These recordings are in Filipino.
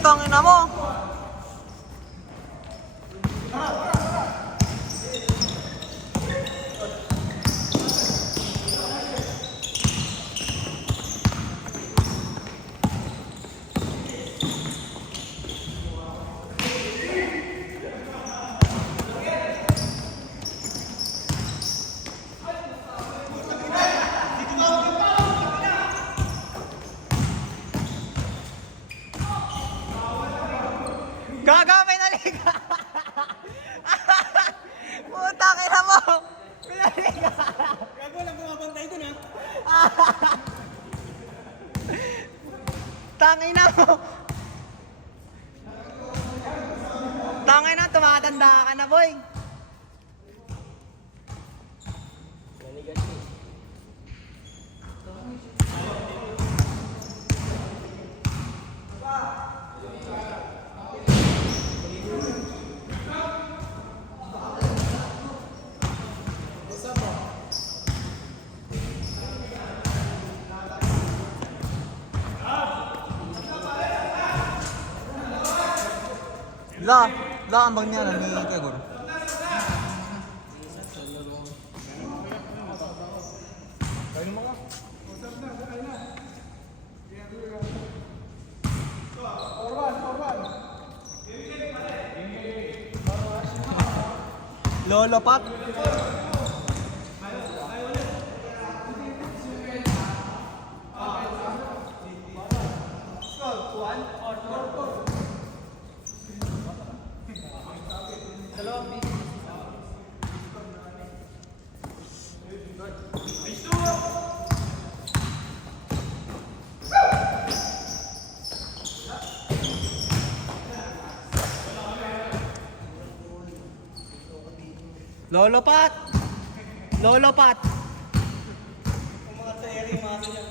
Putang ina mo. Gaga, may naliga! Putang ina mo! May naliga! Gago lang bumabantay dun ha. Tangina mo! Tangina, tumatanda ka na, boy! La ambang niya na ni Kegor. Kainin mo ka. Lolo Pat. Lolo Pat! Lolo Pat! Kung mga seri, mga sila.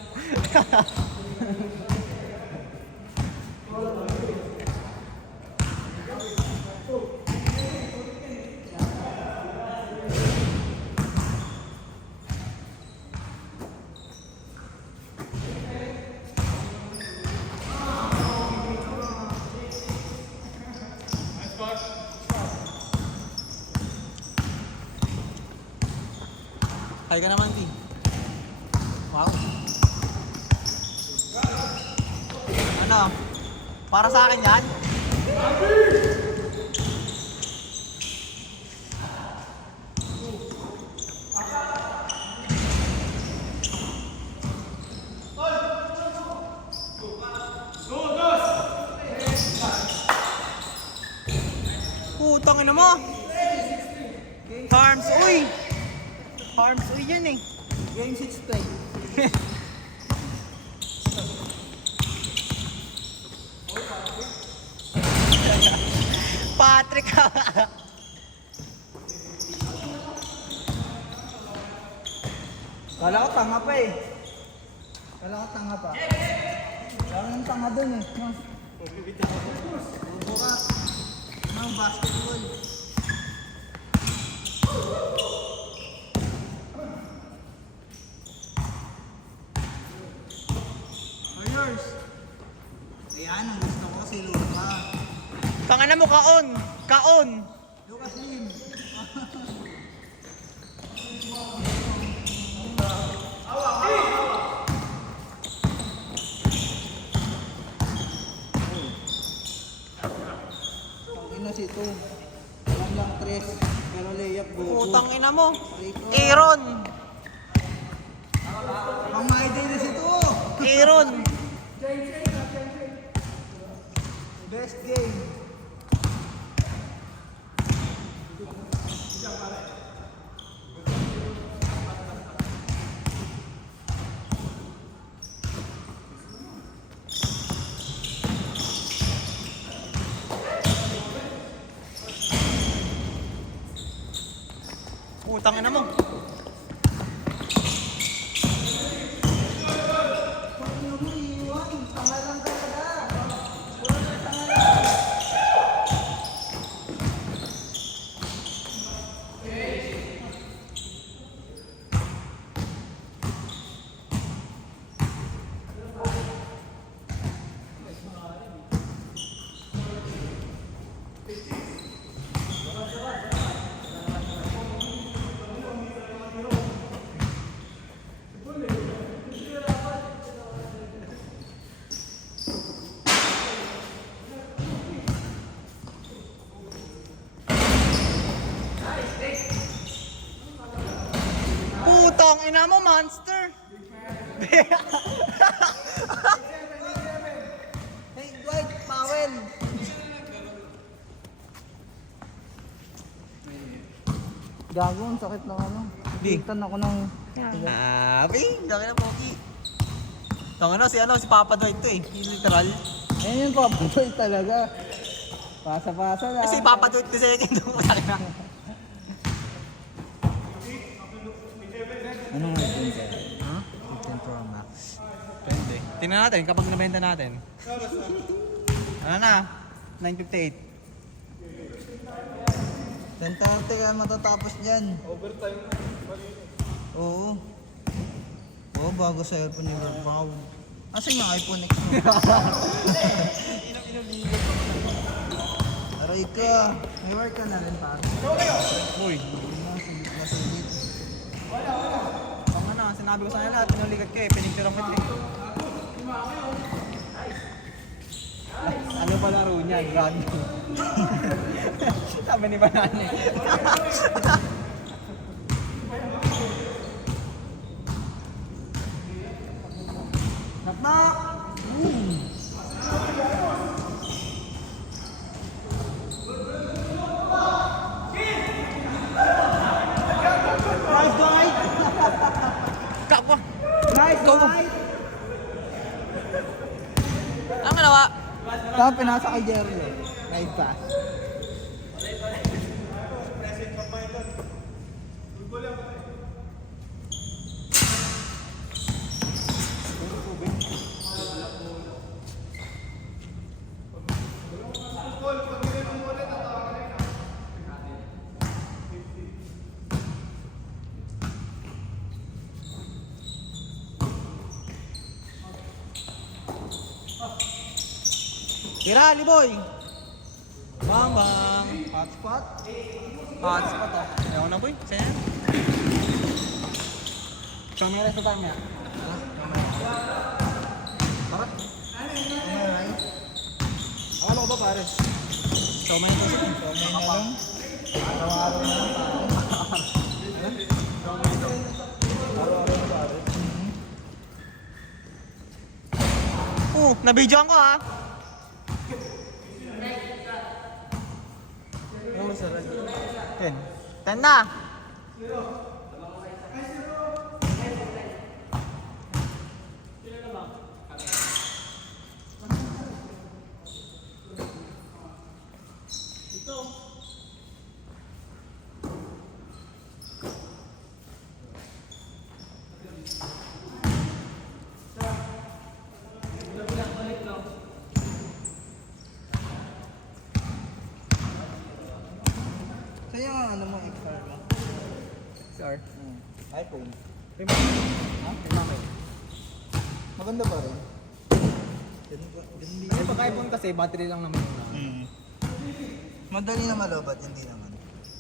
Hay ka naman, T. Wow. Ano? Para sa akin yan? Putang ina mo! Harms, uy! Harms, uy yan eh. Game 6 play. Patrick ka. Kala ko tanga pa eh. Kala ko tanga pa. Kala ko tanga dun eh. Bobo ka. Ano, basketball. Warriors. Ayan, ang gusto ko si Luka. Tangana mo, kaon. Kaon. Lucas Lim. Ina si ito. Alam lang tres. Pero layup go. Putang ina mo. Aaron. Ang ma-idea na si ito. Aaron. Best game. Putang ina mo. Ina mo, monster! Hey, Dwight, Powell! Gago, ang sakit ng ano. Bigtan ako ng... Dami na Pogi. Si Papa Dwight to eh. Literal. Ayun yung papuloy talaga. Pasa-pasa lang. Si Papa Dwight the second. Ano nga yun sir? Ha? 15 Pro Max. Depende. Tingnan natin kapag nabenta natin. Ano na? 958. 10:30 yan matatapos dyan. Overtime. Oo. Oo, bago sa airphone ni Lord. Baka... Asan yung iPhone X mo? Aray ka. May work ka na rin pa. Uy. Nasulit. Tama na, sinabi ko sa kanila at pinulikat ko eh. Pinicturean ko eh. Ano ba laro niya? Grado. Sabi ni Banane. Knock! Nice guy! Kapwa! Nice! Go! Nice! Ang ginawa? Tapos pinasa kay Jerry. Nice pass. Tira, Liboy! Bang, bang! Hotspot. Hotspot oh. Ayaw na boy, sa'yo yan. Camera sa time niya. Barat. Alright. Akala ko ba pare? So may ito siya. So, may na lang. Araw-araw na lang pare. Araw-araw na pare. Nabidyoan ko ha. Ano sa radyo? 10. 10 na. Saan yung ano mo, XR mo? XR. iPhone. Ha? Remember. Maganda pa rin. Kasi pag iPhone kasi battery lang naman yun. Madali na malobat, hindi naman.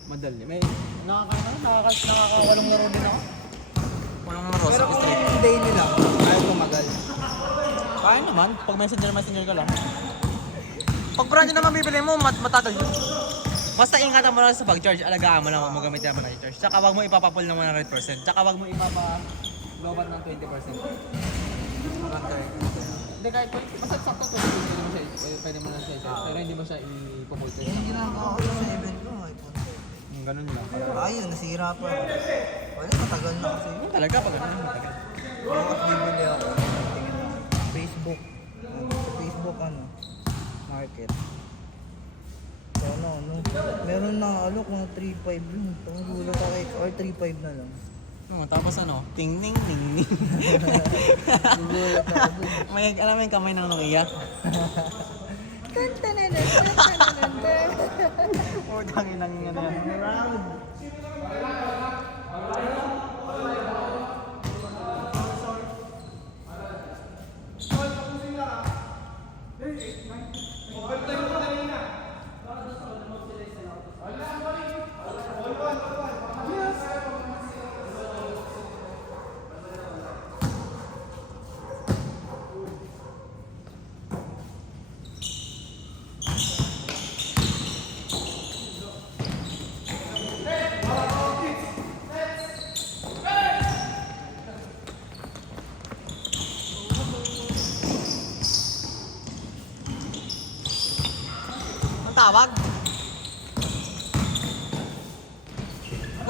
Madali. May nakakawalong laro din ako. Walang laro Pero sa kung street. daily lang, ayaw tumagal. Kaya naman, pag messenger ka lang. Pag brand new naman bibili mo, matagal yun. Basta ingatan mo lang sa pag-charge, alagaan mo lang kung magamit naman ng charge. Tsaka wag mo ipapapul naman ng 100%. Tsaka wag mo ipapa-lobat ng 20%. Hindi kahit basta sakto to, pwede mo na siya i-charge. Pero hindi mo siya ipapul. Yung ginagawa ko sa 7 ko, iPhone 7. Ganun lang. Ayun, nasira pa. Wala, matagal na kasi. Yun talaga pag ganun matagal. Bukas bibili ako. Tingin lang. Facebook. Sa Facebook, market. So, meron na, kung 3.5 yun. Pangulat ako, or 3.5 na lang. Tapos ting ning ning ning. Gugulat ako dun. May alam mo yung kamay ng Nokia? Oh, dangin nang yan. Round. tawag?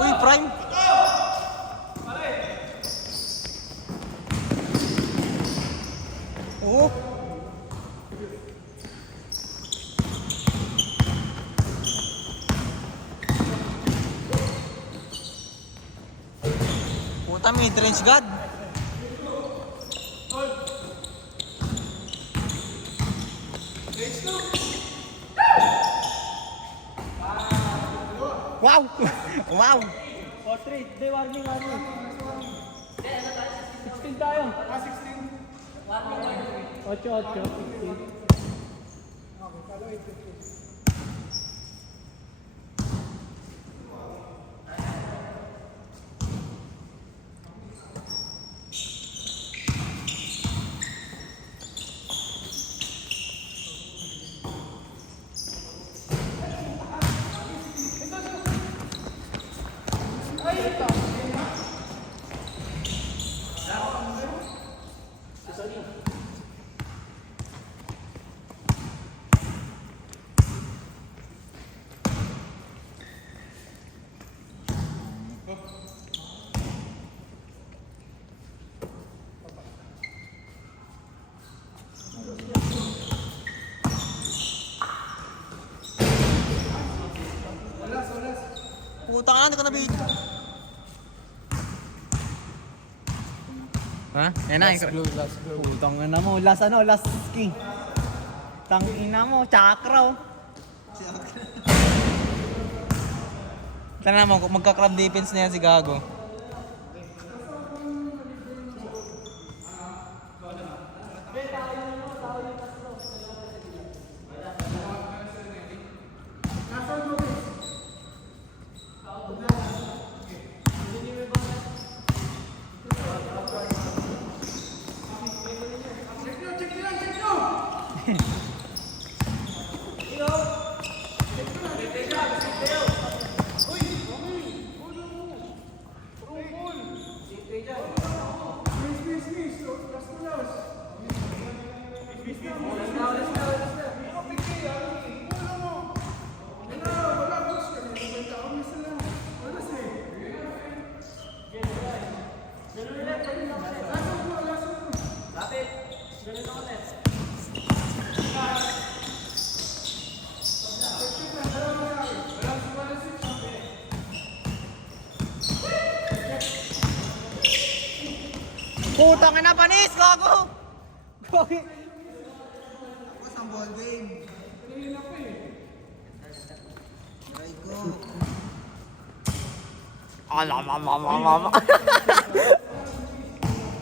Uy, Prime! Oo. Puta, mid-range god. Wow! Wow! O, straight. Day, warning. 16 tayo. 16. 8, 16. Puta ka na, hindi ko na-video. Ha? Yan na, Last go. Putang na mo. Last king. Tangina mo, chakra oh. Tana mo, magka-crab defense na yan si Gago. Putang ina, panis! Gago! Isang ball game. Try ko. Alam.